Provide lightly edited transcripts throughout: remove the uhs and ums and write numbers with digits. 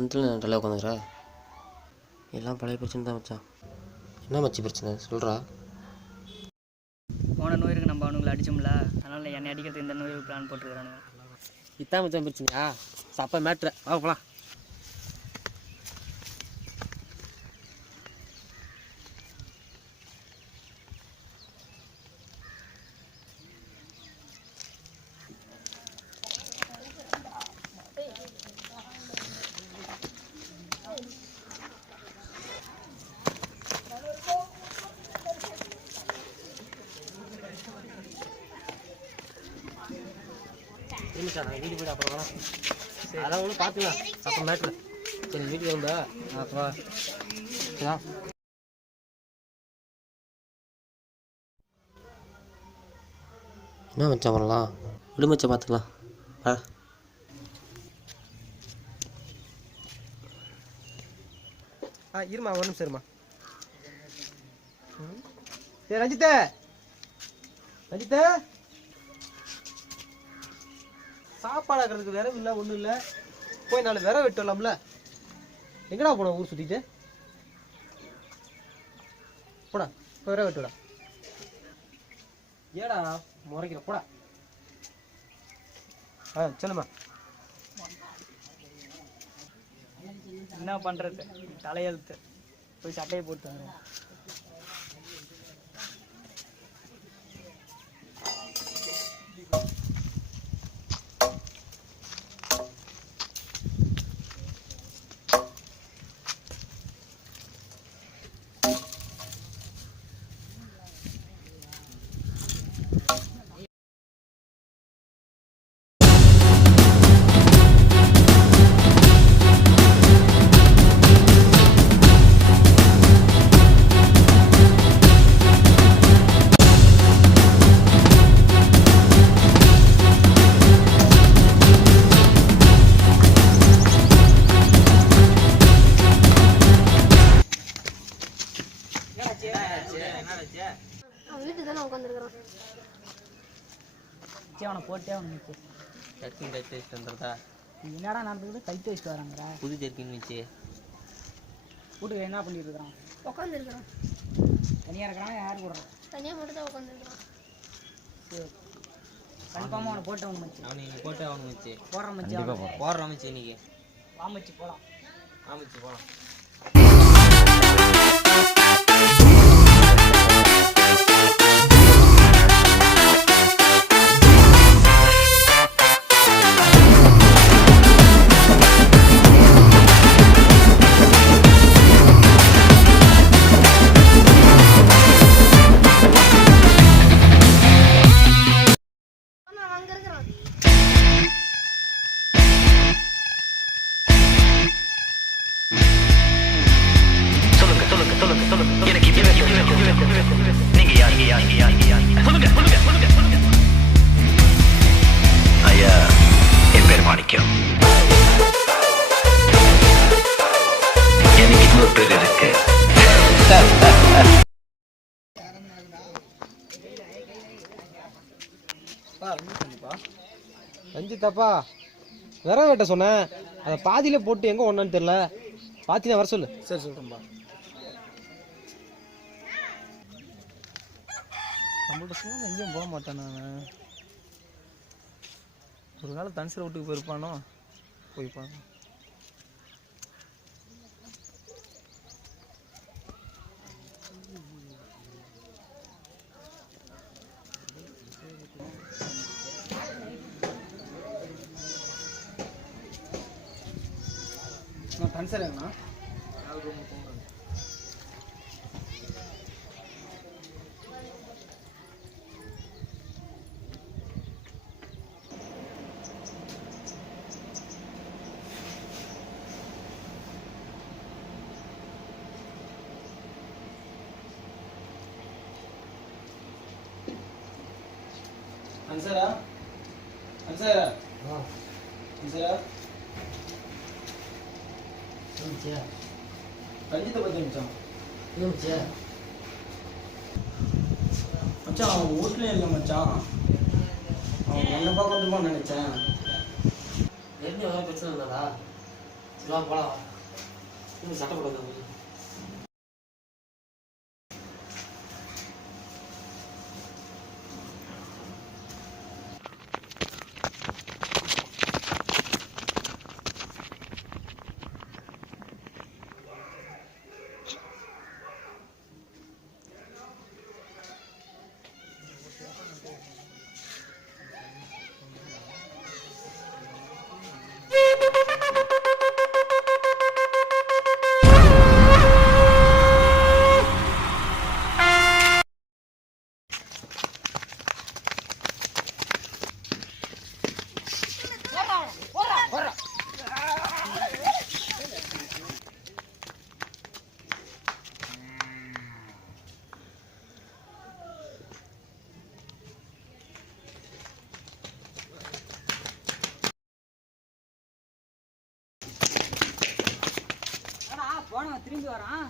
அந்த நல்லா உட்காந்துக்கிற எல்லாம் பழைய பிரச்சனை தான் மச்சான். என்ன மச்சி பிரச்சனை சொல்கிறா? போன நோயிருக்கு நம்ம அவனுங்களை அடிச்சோம்ல, அதனால் என்னை அடிக்கிறதுக்கு இந்த நோய்க்கு பிளான் போட்டுருக்கானுங்க. இதான் மச்சான் பிரச்சனையா? அப்போ மேட்ரு வா போகலாம். வீடு போய்ட்டு அப்புறம் வரலாம். அதான் ஒன்றும் பார்த்துக்கலாம் அப்போ மேட்ரு. சரி வீட்டுக்கு வந்தா அப்புறம் என்ன மச்சான் பண்ணலாம்? விடு மச்சான் பார்த்துக்கலாம். இருமா ஒரு நிமிஷம் இருமா. சரி ரஞ்சித்தே ரஞ்சித்தே, சாப்பாடு ஆக்கிறதுக்கு விரவு இல்லை ஒன்றும் இல்லை. போய் 4 விரவு வெட்டு வரலாம்ல. எங்கடா போன ஊர் சுற்றிட்டு? போடா போய் விரவு வெட்டுடா. ஏடா முறைக்கிற போடா. சொல்லுமா. என்ன பண்ணுறது, தலையெழுத்து. போய் சட்டையை போட்டு வந்துடுறேன். அவனை போட்டே அவனுக்கு ஜர்க்கின் கைட்டு வச்சுட்டு வந்துடுறதா? என்னடா நடந்துக்கிட்டு கைட்டு வச்சுட்டு வராங்க. புது ஜர்க்கின் வச்சு வீட்டுக்கு என்ன பண்ணிட்டு இருக்கிறான்? உட்காந்துருக்குறான். தனியாக இருக்கிறான். யார் கூட? தனியாக மட்டும் தான் உட்காந்துருக்குறான். சரி கன்ஃபார்மாக அவனை போட்டு அவனு மச்சி. அவனை இன்னைக்கு போட்டு அவனு வச்சு போடுற மச்சி. போடுற மச்சி இன்னைக்கு வாமச்சி போகலாம். ஆமிச்சு போகலாம். ஐயா, என் பேர் மாணிக்கம். எனக்கு இன்னொரு பேர் இருக்கு. ரஞ்சித்தாப்பா விரவு வெட்ட சொன்னேன், அதை பாதியில போட்டு எங்க ஒன்னான்னு தெரியல. பாத்தினா வர சொல்லு. சரி சொல்றேன்பா. நம்மள்ட்ட சொன்ன எங்கேயும் போக மாட்டேன் நான். ஒரு காலம் தனிசில் வீட்டுக்கு போயிருப்பானோ, போய்ப்பான். நான் தனிசல் என்ன 4 ரூம் போகிறேன். Ansara? Ansara? Ansara? ரஞ்சித்தை பற்றி மச்சான். மச்சான் அவன் வீட்லேயே இல்லை மச்சான். அவன் என்ன பார்க்க வந்துருப்பான்னு நினச்சேன். பிரச்சனை இருந்தாடா? போலாம் இன்னும் சட்டை போடாது. போனவன் திரும்பி வரான்.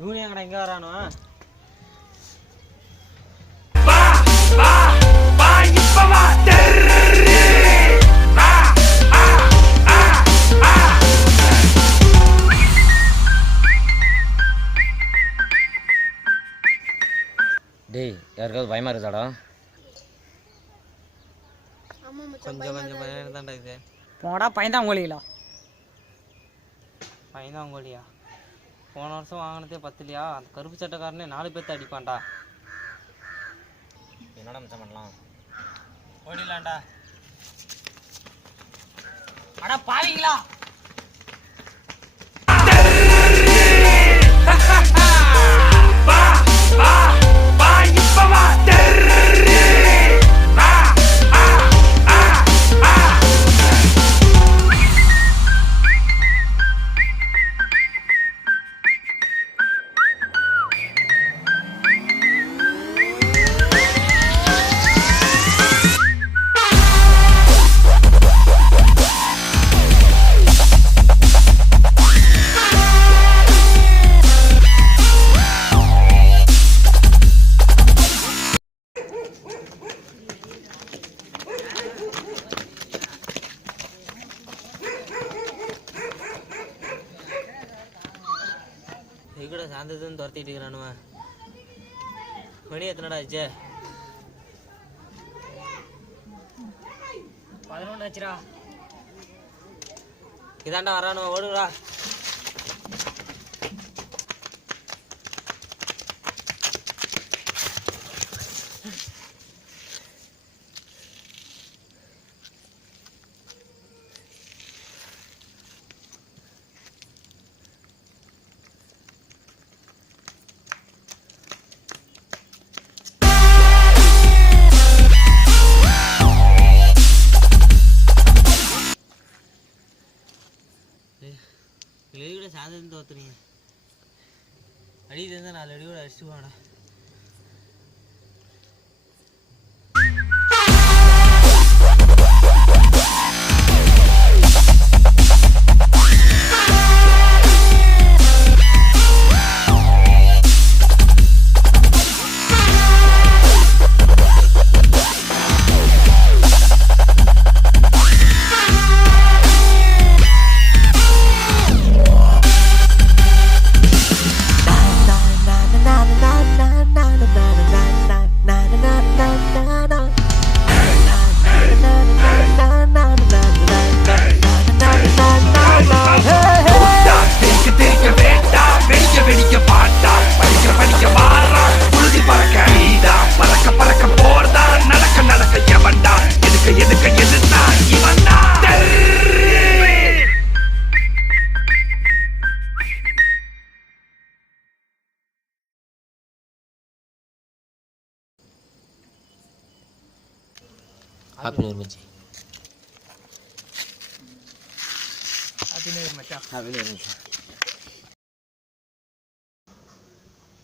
யூனியன் எங்க வரானோ? டேய், யாருக்காவது பயமா இருக்குதாடா? ஆமா மச்சான் கொஞ்சம் கொஞ்சம் பயம் தான்டா இது. போடா பயந்தாங்கோலிகளா. பயந்தாங்கோலியா? போன வருஷம் வாங்கினதே 10 இல்லையா? அந்த கருப்பு சட்டைக்காரனே 4 பேர்த்த அடிப்பான்டா. என்னடா மிச்சம் பண்ணலாம்? ஓடிலாம்டா. அட பாவீங்களா. கூட சாந்ததுன்னு துரத்திட்டு இருக்கிறானுவன். மணி எத்தனடா ஆச்சு? 11 ஆச்சுடா. இதாண்டா வரானுவன், ஓடுடா. அடி கூட சாந்தது தோத்துறீங்க. அடி இருந்தால் 4 அடி கூட அடிச்சுட்டு வாடா. ஹாப்பி நியூ இயர் மச்சி. ஹாப்பி நியூ இயர் மச்சான். ஹாப்பி நியூ இயர் மச்சி.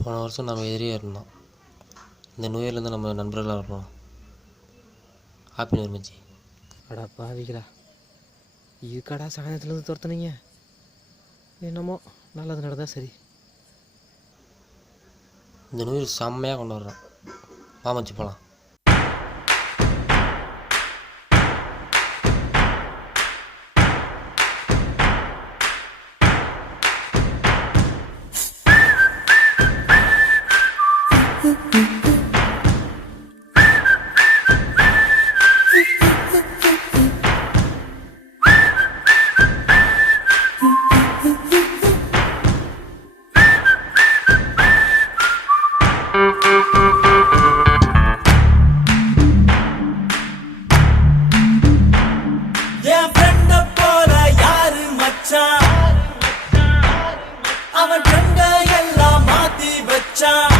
போன வருஷம் நம்ம எதிரியாக இருந்தோம். இந்த நியூ இயர்லேருந்து நம்ம நண்பர்களாக இருப்போம். ஹாப்பி நியூ இயர் மச்சி. அடா பாவிகளா, இதுக்கடா சாயந்தரத்துலேருந்து துரத்துனீங்க. என்னமோ நல்லது நடந்தா சரி. இந்த நியூ இயர் செம்மையாக கொண்டு வர்றோம். வா மச்சி போகலாம். என் ஃப்ரெண்ட போல யாரு மச்சான், அவன் ட்ரெண்ட எல்லாம் மாத்தி வச்சான்.